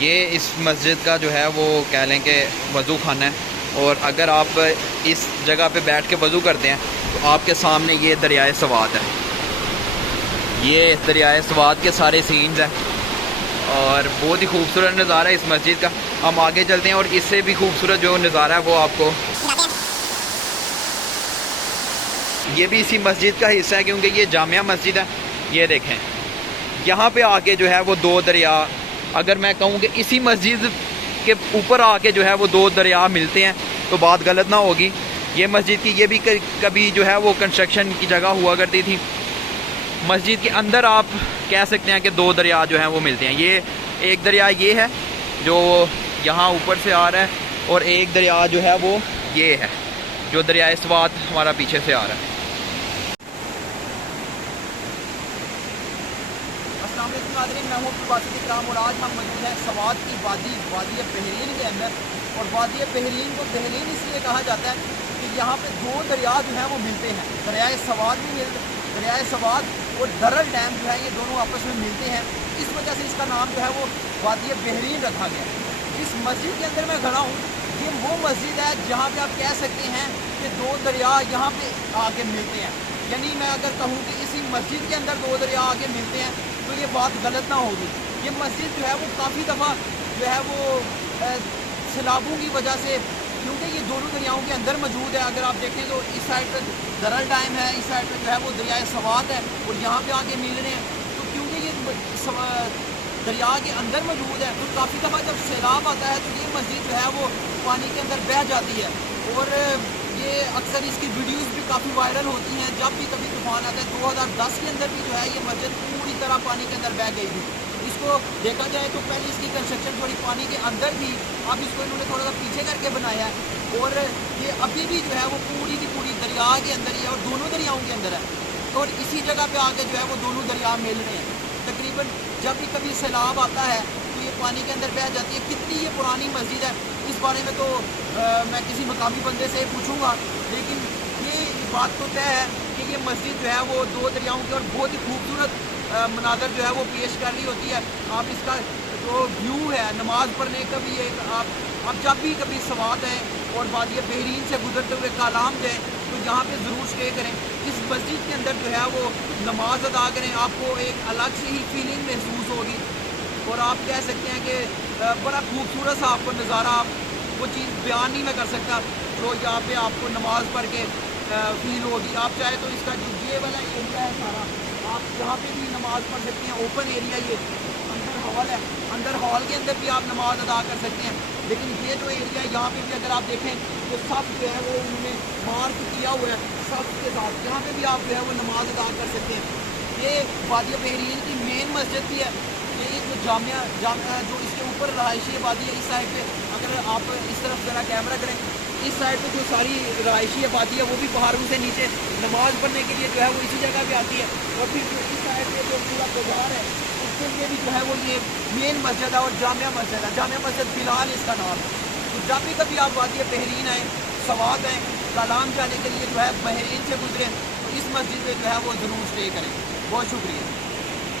یہ اس مسجد کا جو ہے وہ کہہ لیں کہ وضو خانہ ہے، اور اگر آپ اس جگہ پہ بیٹھ کے وضو کرتے ہیں تو آپ کے سامنے یہ دریائے سوات ہے، یہ دریائے سوات کے سارے سینز ہیں، اور بہت ہی خوبصورت نظارہ ہے اس مسجد کا۔ ہم آگے چلتے ہیں اور اس سے بھی خوبصورت جو نظارہ ہے وہ آپ کو، یہ بھی اسی مسجد کا حصہ ہے کیونکہ یہ جامعہ مسجد ہے۔ یہ دیکھیں یہاں پہ آ کے جو ہے وہ دو دریا، اگر میں کہوں کہ اسی مسجد کے اوپر آ کے جو ہے وہ دو دریا ملتے ہیں تو بات غلط نہ ہوگی۔ یہ مسجد کی یہ بھی کبھی جو ہے وہ کنسٹرکشن کی جگہ ہوا کرتی تھی۔ مسجد کے اندر آپ کہہ سکتے ہیں کہ دو دریا جو ہیں وہ ملتے ہیں۔ یہ ایک دریا یہ ہے جو یہاں اوپر سے آ رہا ہے، اور ایک دریا جو ہے وہ یہ ہے جو دریائے سوات ہمارا پیچھے سے آ رہا ہے۔ السلام علیکم ناظرین، میں ہوں باسط اکرام اور آج ہم موجود ہیں سوات کی وادی بحرین کے اندر۔ اور وادی بحرین کو بحرین اس لیے کہا جاتا ہے کہ یہاں پہ دو دریا جو ہیں وہ ملتے ہیں، دریائے سوات اور درل ڈیم جو ہے یہ دونوں آپس میں ملتے ہیں، اس وجہ سے اس کا نام جو ہے وہ وادی بحرین رکھا گیا۔ اس مسجد کے اندر میں کھڑا ہوں، یہ وہ مسجد ہے جہاں پہ آپ کہہ سکتے ہیں کہ دو دریا یہاں پہ آ کے ملتے ہیں۔ یعنی میں اگر کہوں کہ اسی مسجد کے اندر دو دریا آ کے ملتے ہیں تو یہ بات غلط نہ ہوگی۔ یہ مسجد جو ہے وہ کافی دفعہ جو ہے وہ سیلابوں کی وجہ سے، کیونکہ یہ دونوں دریاؤں کے اندر موجود ہے، اگر آپ دیکھیں تو اس سائڈ پہ درل ڈیم ہے، اس سائڈ پہ جو ہے وہ دریائے سوات ہے، اور یہاں پہ آ کے مل رہے ہیں، تو کیونکہ یہ دریا کے اندر موجود ہے تو کافی دفعہ جب سیلاب آتا ہے تو یہ مسجد جو ہے وہ پانی کے اندر بہہ جاتی ہے، اور یہ اکثر اس کی ویڈیوز بھی کافی وائرل ہوتی ہیں۔ جب بھی کبھی طوفان آتا ہے، 2010 کے اندر بھی جو ہے یہ مسجد پوری طرح پانی کے اندر بہہ گئی تھی۔ اس کو دیکھا جائے تو پہلے اس کی کنسٹرکشن تھوڑی پانی کے اندر تھی، اب اس کو انہوں نے تھوڑا سا پیچھے کر کے بنایا ہے، اور یہ ابھی بھی جو ہے وہ پوری کی پوری دریا کے اندر ہی ہے، اور دونوں دریاؤں کے اندر ہے، اور اسی جگہ پہ آ کے جو ہے وہ دونوں دریا مل رہے ہیں۔ تقریباً جب بھی کبھی سیلاب آتا ہے تو یہ پانی کے اندر بہہ جاتی ہے۔ کتنی یہ پرانی مسجد ہے اس بارے میں تو میں کسی مقامی بندے سے پوچھوں گا، لیکن یہ بات تو طے ہے کہ یہ مسجد جو ہے وہ دو دریاؤں کی اور بہت ہی خوبصورت مناظر جو ہے وہ پیش کر رہی ہوتی ہے۔ آپ اس کا جو ویو ہے نماز پڑھنے کا بھی آپ جب بھی کبھی سوات ہیں اور وادی بحرین سے گزرتے ہوئے کالام جائیں تو یہاں پہ ضرور اسٹے کریں۔ اس مسجد کے اندر جو ہے وہ نماز ادا کریں، آپ کو ایک الگ سی ہی فیلنگ محسوس ہوگی، اور آپ کہہ سکتے ہیں کہ بڑا خوبصورت سا آپ کو نظارہ، آپ وہ چیز بیان نہیں میں کر سکتا جو یہاں پہ آپ کو نماز پڑھ کے فیل ہوگی۔ آپ چاہے تو اس کا جو یہ والا ایریا ہے سارا، آپ یہاں پہ بھی نماز پڑھ سکتے ہیں، اوپن ایریا، یہ اندر ہال ہے، اندر ہال کے اندر بھی آپ نماز ادا کر سکتے ہیں۔ لیکن یہ جو ایریا ہے یہاں پہ بھی اگر آپ دیکھیں تو صف جو ہے وہ انہوں نے مارک کیا ہوا ہے صف کے ساتھ، یہاں پہ بھی آپ جو ہے وہ نماز ادا کر سکتے ہیں۔ یہ وادی بحرین کی مین مسجد بھی ہے، یہ جو جامعہ جو اس کے اوپر رہائشی آبادی ہے، اس سائڈ پہ اگر آپ اس طرف ذرا کیمرہ کریں، اس سائڈ پہ جو ساری رہائشی آبادی ہے وہ بھی پہاڑوں سے نیچے نماز پڑھنے کے لیے جو ہے وہ اسی جگہ پہ آتی ہے، اور پھر جو اس سائڈ پہ جو پورا بازار ہے اس کے لیے بھی جو ہے وہ یہ مین مسجد ہے اور جامعہ مسجد ہے، جامعہ مسجد بلال اس کا نام ہے۔ تو جب بھی کبھی آپ وادی بحرین آئیں، سوات آئیں، کالام جانے کے لیے جو ہے بحرین سے گزریں تو اس مسجد میں جو ہے وہ ضرور اسٹے کریں۔ بہت شکریہ۔